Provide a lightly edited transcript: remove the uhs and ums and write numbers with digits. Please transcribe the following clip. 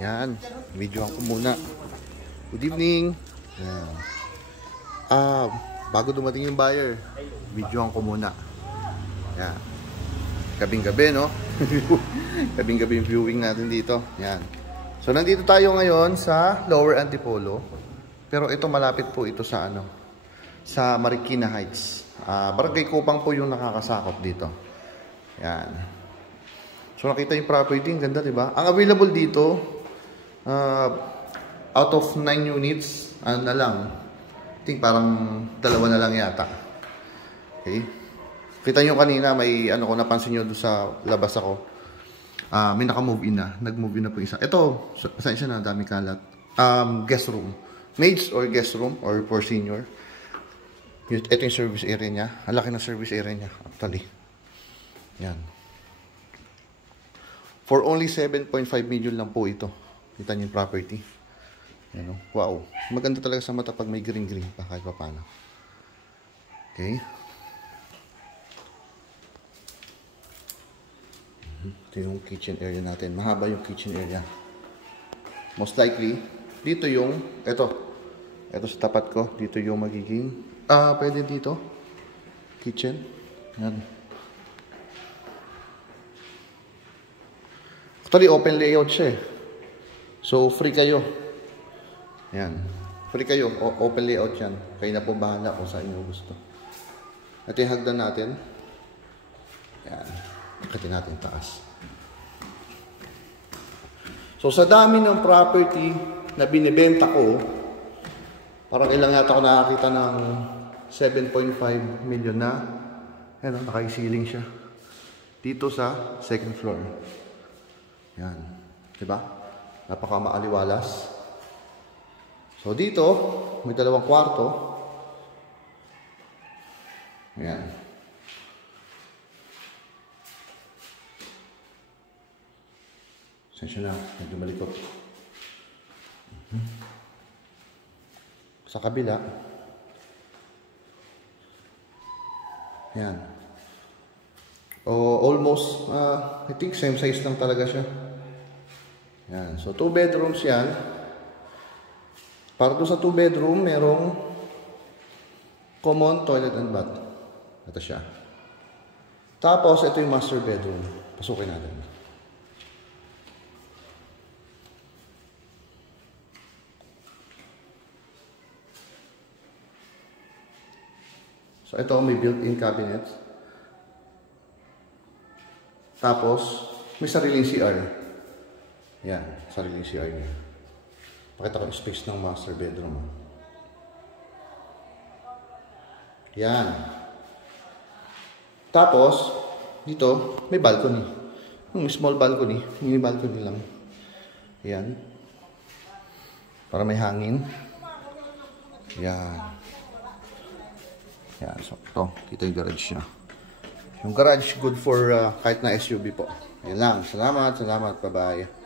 Yan. Videoan ko muna. Good evening. Yan. Bago dumating yung buyer, videoan ko muna. Yan. Gabing-gabi, no? Gabing-gabi yung viewing natin dito. Yan. So, nandito tayo ngayon sa Lower Antipolo. Pero ito, malapit po ito sa ano? Sa Marikina Heights. Barangay Kupang po yung nakakasakop dito. Yan. So, nakita yung property. Ang ganda, diba? Ang available dito, out of 9 units, ano na lang, I think parang 2 na lang yata. Okay. Kita nyo kanina, may ano ko, napansin nyo doon sa labas ako. May naka-move in na. Nag-move in na po isa. Ito, pasensya na, dami kalat. Guest room. Maids or guest room or for senior. Ito yung service area niya. Ang laki ng service area niya, actually. Yan. For only 7.5 million lang po ito. Kita niyo yung property. Yan, wow. Maganda talaga sa mata pag may green-green pa kahit pa paano. Okay. Ito yung kitchen area natin. Mahaba yung kitchen area. Most likely, dito yung, ito sa tapat ko, dito yung magiging, pwede dito. Kitchen. Yan. Actually, open layout siya eh. So, free kayo. Yan. Free kayo. Open layout yan. Kayo na po bahala kung saan nyo gusto. At yung hagdan natin. Yan. Akatin natin taas. So, sa dami ng property na binibenta ko, parang ilang yata ako nakakita ng 7.5 million na. Ayan, naka-ceiling siya. Dito sa second floor. Yan. Diba? Napaka-maaliwalas. So, dito, may 2 kwarto. Ayan. Sensya na, medyo malikot. Sa kabila. Ayan. Almost, I think same size lang talaga siya. Ayan. So, 2 bedrooms yan. Para doon sa 2 bedroom, merong common toilet and bath. Ito siya. Tapos, ito yung master bedroom. Pasukin natin. So, ito may built-in cabinets. Tapos, may sariling CR. Yan, sariling CR niya. Pakita ko yung space ng master bedroom. Yan. Tapos, dito, may balcony. May small balcony. Mini balcony lang. Yan. Para may hangin. Yan. Yan. So, ito. Kita yung garage niya. Yung garage, good for kahit na SUV po. Yan lang. Salamat. Salamat. Bye-bye.